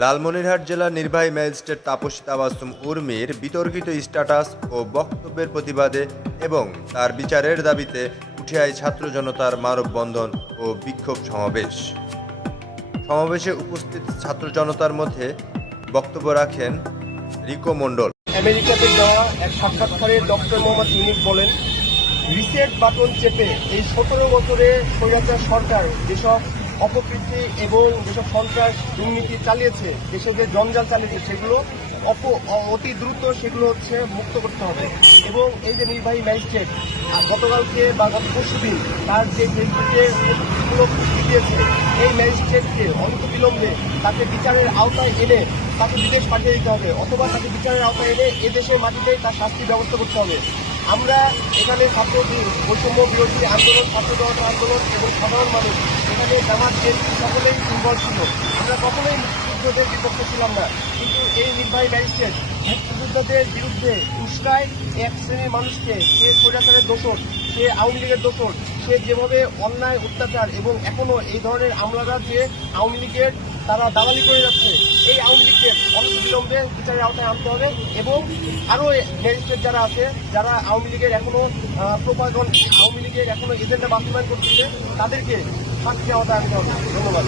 লালমনিরহাট জেলার নির্বাহী ম্যাজিস্ট্রেট তাপসী তাবাসুম উর্মির বিতর্কিত স্ট্যাটাস ও বক্তব্যের প্রতিবাদে এবং তার বিচারের দাবিতে উঠিয়ায় ছাত্র জনতার মানববন্ধন ও বিক্ষোভ সমাবেশ। সমাবেশে উপস্থিত ছাত্র জনতার মধ্যে বক্তব্য রাখেন রিকো মণ্ডল। আমেরিকাতে দেওয়া এক সাক্ষাৎকারে ডক্টর মোহাম্মদ ইউনিক বলেন, রিসেট বাটন চেপে এই সতেরো বছরে স্বৈরাচার সরকার যেসব অপকীর্তি এবং যেসব সন্ত্রাস দুর্নীতি চালিয়েছে, দেশে যে জঞ্জাল চালিয়েছে, সেগুলো অপ অতি দ্রুত সেগুলো হচ্ছে মুক্ত করতে হবে। এবং এই যে নির্বাহী ম্যাজিস্ট্রেট গতকালকে বা গত পরশু দিন তার যে ফেসবুকে দিয়েছে, এই ম্যাজিস্ট্রেটকে অনন্তবিলম্বে তাকে বিচারের আওতায় এনে তাকে বিদেশ পাঠিয়ে দিতে হবে, অথবা তাকে বিচারের আওতায় এনে এদেশের মাটিতে তার শাস্তির ব্যবস্থা করতে হবে। আমরা এখানে ছাত্র বৈষম্য বিরোধী আন্দোলন, ছাত্র জনতা আন্দোলন এবং সাধারণ মানুষ এখানে জামাত জেপি সকলেই ইনভলভ ছিল। আমরা কখনোই মুক্তিযুদ্ধদের বিপক্ষে ছিলাম না। কিন্তু এই নির্বাহী ম্যাজিস্ট্রেট মুক্তিযুদ্ধদের বিরুদ্ধে উস্কায় এক শ্রেণির মানুষকে, সে স্বৈরাচারের দোষক সে আওয়ামী লীগের দোষক সে যেভাবে অন্যায়, অত্যাচার এবং এখনও এই ধরনের আমলারা যে আওয়ামী লীগের তারা দালালি করে যাচ্ছে, এই আওয়ামী লীগকে অনবিলম্বে বিচারের আওতায় আনতে হবে এবং আরও ম্যাজিস্ট্রেট যারা আছে, যারা আওয়ামী লীগের এখনও প্রপাগন, আওয়ামী লীগের এখনও এজেন্ডা বাস্তবায়ন করতেছে, তাদেরকে শাস্তি আওতায় আনতে হবে ধন্যবাদ